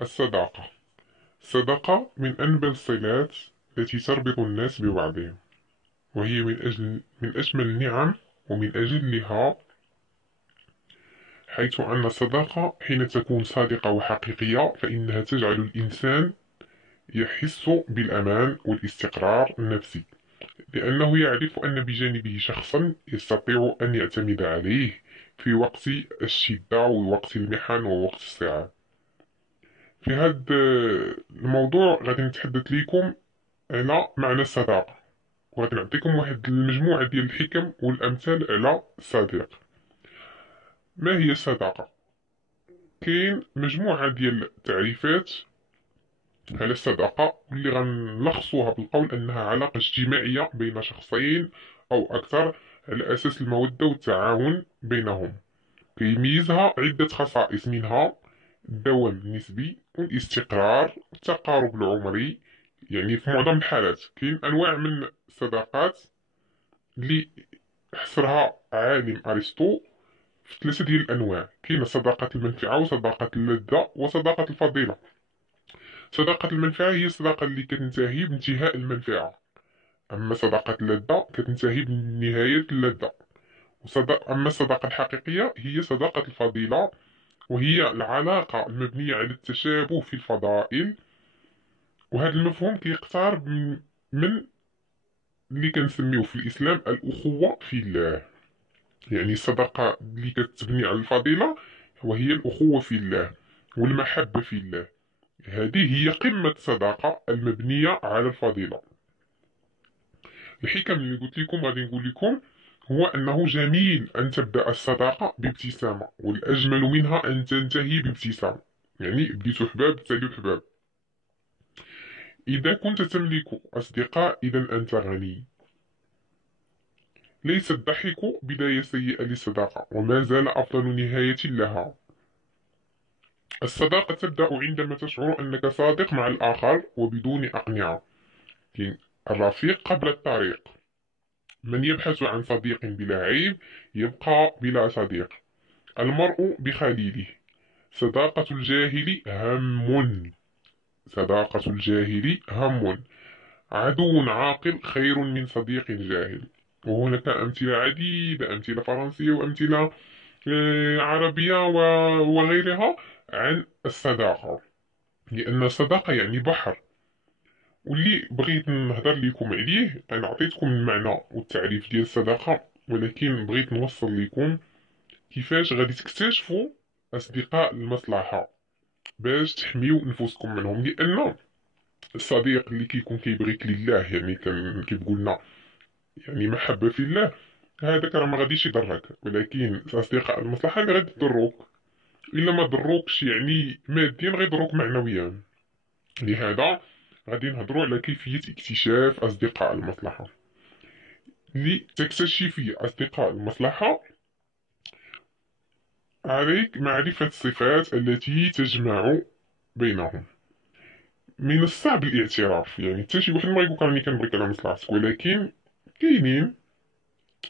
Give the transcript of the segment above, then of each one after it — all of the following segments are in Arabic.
الصداقة. الصداقة من أنبل الصلات التي تربط الناس ببعضهم، وهي من أجمل النعم ومن أجلها، حيث أن الصداقة حين تكون صادقة وحقيقية فإنها تجعل الإنسان يحس بالأمان والاستقرار النفسي، لأنه يعرف أن بجانبه شخصا يستطيع أن يعتمد عليه في وقت الشدة ووقت المحن ووقت الصعاب. في هذا الموضوع غادي نتحدث لكم على معنى الصداقة، وغادي نعطيكم واحد المجموعة ديال الحكم والأمثال على الصديق. ما هي الصداقة؟ كاين مجموعة ديال التعريفات على الصداقة اللي غنلخصوها بالقول أنها علاقة اجتماعية بين شخصين أو أكثر على أساس المودة والتعاون بينهم. كيميزها عدة خصائص، منها الدوام النسبي والاستقرار والتقارب العمري. يعني في معظم الحالات كاين أنواع من الصداقات اللي حصرها عالم أرسطو في ثلاثة ديال الأنواع. كاين صداقة المنفعة وصداقة اللذة وصداقة الفضيلة. صداقة المنفعة هي الصداقة اللي كتنتهي بانتهاء المنفعة، أما صداقة اللذة كتنتهي بنهاية اللذة. أما الصداقة الحقيقية هي صداقة الفضيلة، وهي العلاقة المبنية على التشابه في الفضائل. وهذا المفهوم كيقترب من اللي كنسميوه في الإسلام الأخوة في الله. يعني الصداقة اللي كتبني على الفضيلة وهي الأخوة في الله والمحبة في الله. هذه هي قمة الصداقة المبنية على الفضيلة. الحكم اللي قلت لكم غادي نقول لكم هو أنه جميل أن تبدأ الصداقة بابتسامة، والأجمل منها أن تنتهي بابتسامة. يعني بديتوا حباب تساليو حباب. إذا كنت تملك أصدقاء إذا أنت غني. ليس الضحك بداية سيئة للصداقة، وما زال أفضل نهاية لها. الصداقة تبدأ عندما تشعر أنك صادق مع الآخر وبدون أقنعة. الرفيق قبل الطريق. من يبحث عن صديق بلا عيب يبقى بلا صديق. المرء بخليله. صداقة الجاهل هم. صداقة الجاهل هم. عدو عاقل خير من صديق جاهل. وهناك أمثلة عديدة، أمثلة فرنسية وأمثلة عربية وغيرها عن الصداقة، لأن الصداقة يعني بحر. واللي بغيت نهضر لكم عليه، أنا عطيتكم المعنى والتعريف ديال الصداقة، ولكن بغيت نوصل لكم كيفاش غادي تكتشفوا أصدقاء المصلحة باش تحميو نفوسكم منهم. لأن الصديق اللي كيكون كيبغيك لله، يعني كيف قلنا يعني محبة في الله، هذاك راه ما غاديش يضرك. ولكن أصدقاء المصلحة اللي غادي يضروك، إلا ما ضروكش يعني ماديا غيضروك معنويا. لهذا غادي نهضروا على كيفية اكتشاف أصدقاء المصلحة. لتكتشف أصدقاء المصلحة عليك معرفة الصفات التي تجمع بينهم. من الصعب الاعتراف، يعني حتى شي واحد ما يقولك راني كنبغيك على مصلحتك، ولكن كاينين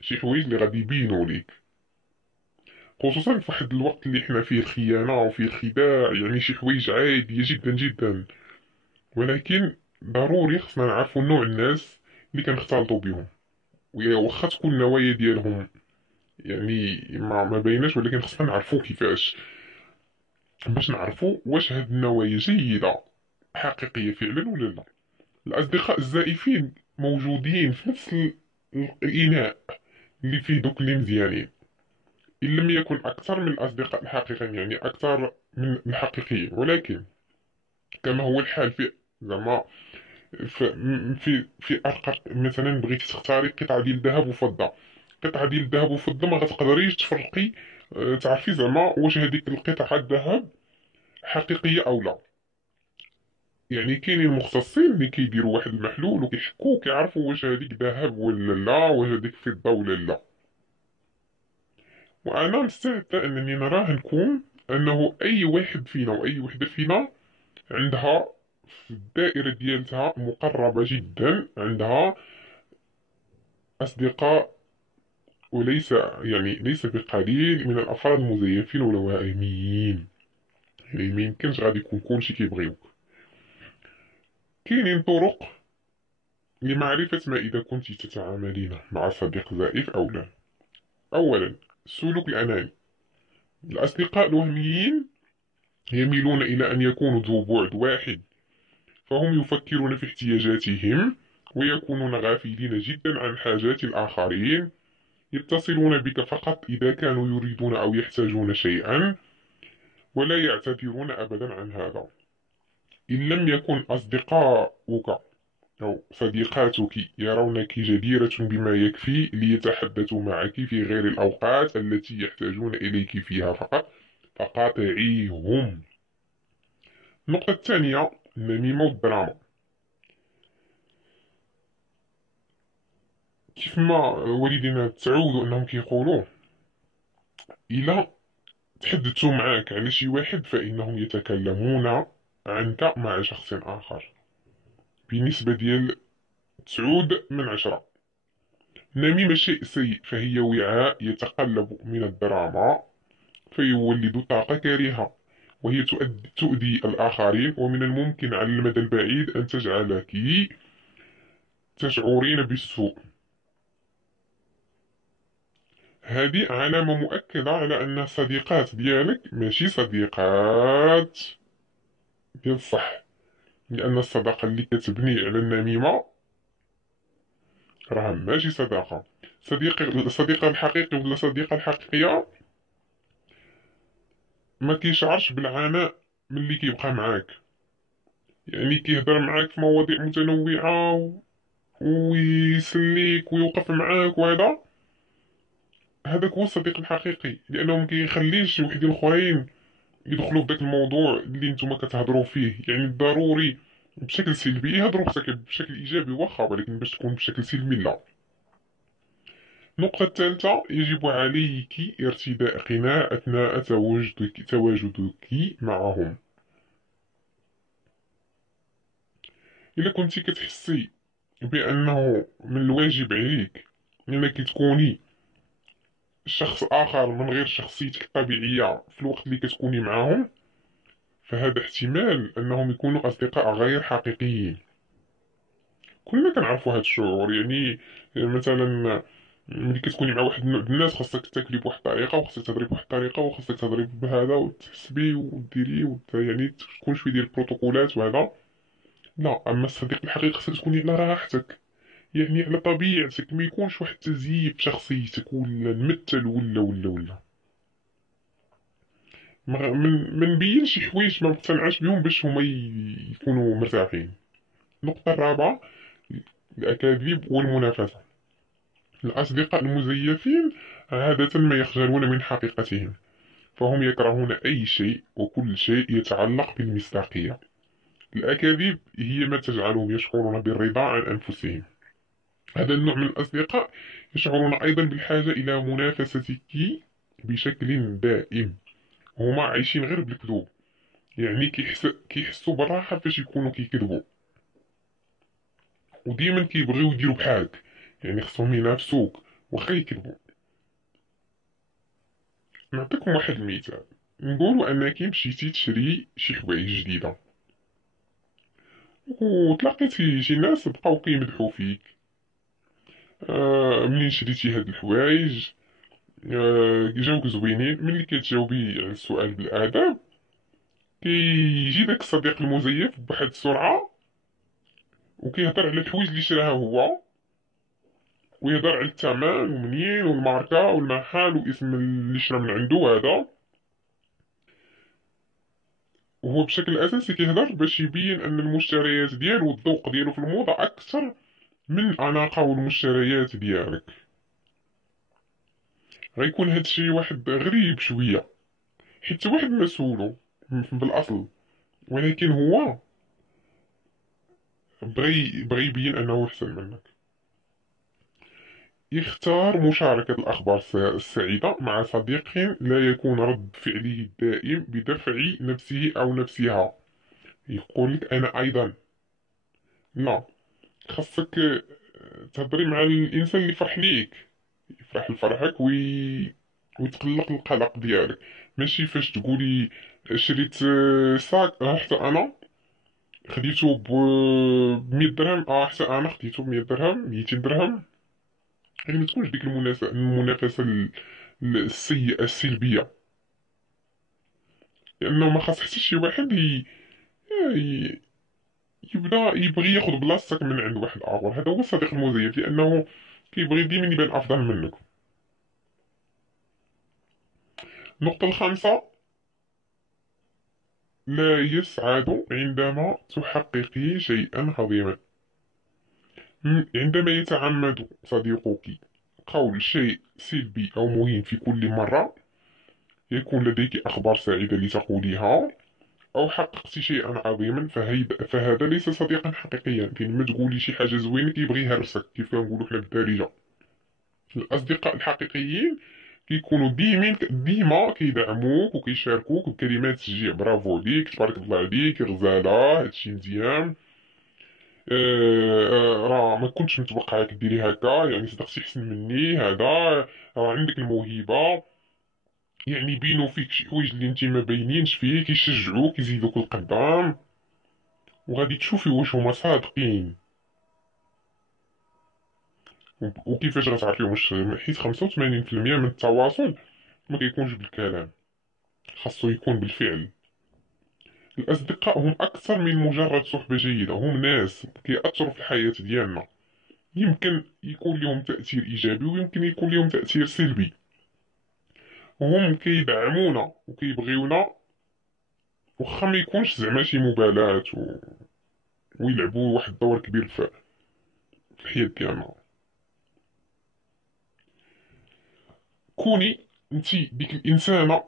شي حوايج اللي غادي يبينوا ليك، خصوصا في واحد الوقت اللي حنا فيه الخيانة وفيه الخداع. يعني شي حوايج عادية جدا جدا، ولكن ضروري خصنا نعرفوا نوع الناس اللي كنختلطوا بهم. واخا تكون النوايا ديالهم يعني ما بايناش، ولكن خصنا نعرفوا كيفاش، باش نعرفوا واش هاد النوايا جيدة حقيقية فعلا ولا لا. الأصدقاء الزائفين موجودين في نفس الإناء اللي فيه دوك اللي مزيانين، إن لم يكن أكثر من الأصدقاء الحقيقيين، يعني أكثر من الحقيقيين. ولكن كما هو الحال في زعما في أرقى، مثلا بغيتي تختاري قطعة ديال الذهب وفضة. قطعة ديال الذهب وفضة ما غتقدريش تفرقي، تعرفي زعما واش هذيك القطعة الذهب حقيقية أو لا. يعني كاينين مختصين اللي كيديروا واحد المحلول وكيحكوا كيعرفوا واش هذيك ذهب ولا لا، واش هذيك فضة ولا لا. وانا مستعد انني نراهنكم انه اي واحد فينا واي وحده فينا عندها في الدائرة ديالتها مقربة جدا، عندها أصدقاء، وليس يعني ليس بقليل من الأفراد المزيفين والوهميين. يعني ميمكنش غادي يكون كلشي كيبغيوك. كاينين طرق لمعرفة ما إذا كنت تتعاملين مع صديق زائف أو لا. أولا، السلوك الأناني. الأصدقاء الوهميين يميلون إلى أن يكونوا ذو بعد واحد، فهم يفكرون في احتياجاتهم ويكونون غافلين جدا عن حاجات الآخرين. يتصلون بك فقط إذا كانوا يريدون أو يحتاجون شيئا، ولا يعتذرون أبدا عن هذا. إن لم يكن أصدقاؤك أو صديقاتك يرونك جديرة بما يكفي ليتحدثوا معك في غير الأوقات التي يحتاجون إليك فيها فقط، فقاطعيهم. النقطة الثانية، النميمة والدراما. كيف ما والدينا تعودوا أنهم كيقولوا إلا تحدثوا معك على شي واحد فإنهم يتكلمون عنك مع شخص آخر بنسبة ديال 9 من 10. النميمة شيء سيء، فهي وعاء يتقلب من الدراما فيولد طاقة كريهة، وهي تؤذي الآخرين، ومن الممكن على المدى البعيد أن تجعلك تشعرين بالسوء. هذه علامة مؤكدة على أن الصديقات ديالك ماشي صديقات ديال الصح، لأن الصداقة اللي كتبني على النميمة راه ماشي صداقة. الصديق الحقيقي ولا الصديقة الحقيقية ما كيشعرش بالعناء ملي كيبقى معاك، يعني كيهضر معاك في مواضيع متنوعة ويسليك ويوقف معاك، وهذا هذاك هو الصديق الحقيقي، لأنه ما كيخليش وحدين اخرين يدخلوا في داك الموضوع اللي نتوما كتهضروا فيه. يعني ضروري بشكل سلبي يهضروا بشكل إيجابي واخا، ولكن باش تكون بشكل سلبي لا. النقطة الثالثة، يجب عليك ارتداء قناع أثناء تواجدك معهم. إلا كنتي كتحسي بأنه من الواجب عليك أنك تكوني شخص آخر من غير شخصيتك الطبيعية في الوقت اللي كتكوني معاهم، فهذا احتمال أنهم يكونوا أصدقاء غير حقيقيين. كلنا كنعرفوا هذا الشعور. يعني مثلا ملي كتكوني مع واحد من الناس خاصك تاكلي بواحد الطريقة، وخاصك تهضري بواحد الطريقة، وخاصك تهضري بهذا وتحسبي وديري يعني تكون شوية ديال البروتوكولات وهذا. لا، أما الصديق الحقيقي خاصك تكوني على راحتك، يعني على طبيعتك، ما يكونش واحد تزييف شخصيتك ولا نمثل ولا ما نبين شي حوايج ما مقتنعاش بهم باش هما يكونوا مرتاحين. النقطة الرابعة، الأكاذيب والمنافسة. الأصدقاء المزيفين عادة ما يخجلون من حقيقتهم، فهم يكرهون أي شيء وكل شيء يتعلق بالمصداقية. الأكاذيب هي ما تجعلهم يشعرون بالرضا عن أنفسهم. هذا النوع من الأصدقاء يشعرون أيضا بالحاجة إلى منافستك بشكل دائم. هما عايشين غير بالكذوب، يعني كيحسوا بالراحة فاش يكونوا كيكذبوا، وديما كيبغيو يديروا بحالك، يعني خصهم ينافسوك واخا يكذبوا. نعطيكم واحد المثال. نقولوا انك مشيتي تشري شي حوايج جديده، وتلاقيتي شي ناس بقاو كيمدحوا فيك. منين شريتي هاد الحوايج؟ جاوك زوينين. ملي كتجاوبي على السؤال بالادب، كيجي داك الصديق المزيف بواحد السرعه وكيهضر على الحوايج اللي شراها هو، ويهضر على الثمن ومنين والماركة والمحل واسم اللي شرا من عنده هذا. وهو بشكل أساسي كيهضر باش يبين أن المشتريات ديالو والذوق ديالو في الموضة أكثر من أناقة والمشتريات ديالك. غيكون هادشي واحد غريب شوية، حيت واحد مسولو بالأصل، ولكن هو بغى يبين أنه أحسن منك. يختار مشاركة الأخبار السعيدة مع صديق لا يكون رد فعله الدائم بدفع نفسه أو نفسها. يقول لك أنا أيضا لا، خاصك تهضري مع الإنسان اللي يفرح ليك، يفرح لفرحك ويتقلق القلق ديالك. ماشي فاش تقولي شريت ساك حتى انا خديته بمية درهم. حتى انا خديته بمية درهم، 200 درهم. يعني ما تكونش ديك المنافسة السيئة السلبية، لأنه ما خاص حتى شي واحد ي... يبدا يبغي ياخد بلاصتك من عند واحد آخر. هذا هو الصديق المزيف، لأنه كيبغي ديما يبان أفضل منك. النقطة الخامسة: لا يسعد عندما تحققي شيئا عظيما. عندما يتعمد صديقك قول شيء سلبي أو مهم في كل مرة، يكون لديك أخبار سعيدة لتقوليها، أو حققت شيئا عظيما، فهذا ليس صديقا حقيقيا. فين ما تقولي شي حاجة زوينة كيبغي يهرسك، كيف كنقولو حنا بالدارجة. الأصدقاء الحقيقيين كيكونوا ديما كيدعموك وكيشاركوك بكلمات تشجيع: برافو عليك، تبارك الله عليك، غزالة، هادشي مزيان، راه ما كنتش متوقعك ديري هكا، يعني صدقتي احسن مني، هذا راه عندك الموهبة. يعني بينوا فيك شي حوايج اللي انت ما باينينش فيك، يشجعوك يزيدوك القدام، وغادي تشوفي واش هما صادقين. وكيفاش غتعرفي واش، حيت 85% من التواصل ما كيكونش بالكلام، خاصو يكون بالفعل. الأصدقاء هم أكثر من مجرد صحبة جيدة، هم ناس كيأثروا في الحياة ديالنا. يمكن يكون لهم تأثير إيجابي ويمكن يكون لهم تأثير سلبي. هم كيدعمونا وكيبغيونا، واخا ما يكونش زعما شي مبالاة ويلعبوا واحد الدور كبير في الحياة ديالنا. كوني انتي ديك الإنسانة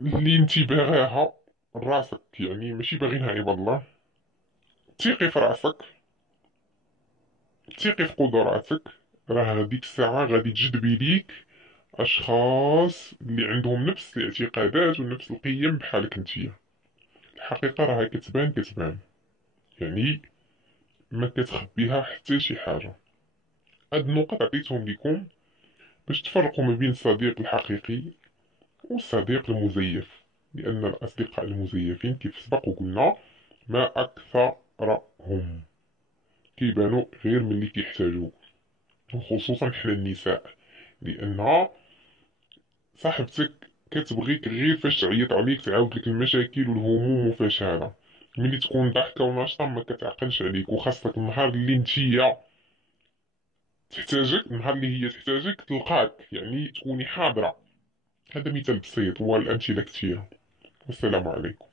اللي انتي باغاها راسك، يعني ماشي باغينها عباد الله. ثقي في راسك، ثقي في قدراتك، راه هاديك الساعة غادي تجذبي ليك أشخاص اللي عندهم نفس الاعتقادات ونفس القيم بحالك نتيا. الحقيقة راها كتبان كتبان، يعني ما كتخبيها حتى شي حاجة. هاد النقط عطيتهم لكم باش تفرقوا ما بين الصديق الحقيقي والصديق المزيف، لأن الأصدقاء المزيفين كيف سبق وقلنا ما أكثرهم، كيبانوا غير ملي كيحتاجوك، وخصوصا حنا النساء، لأن صاحبتك كتبغيك غير فاش تعيط عليك تعاود لك المشاكل والهموم وفشالة. ملي تكون ضحكة وناشطة ما كتعقلش عليك، وخاصك النهار اللي نتيا تحتاجك، النهار اللي هي تحتاجك تلقاك، يعني تكوني حاضرة. هذا مثال بسيط والأمثلة كثيرة. والسلام عليكم.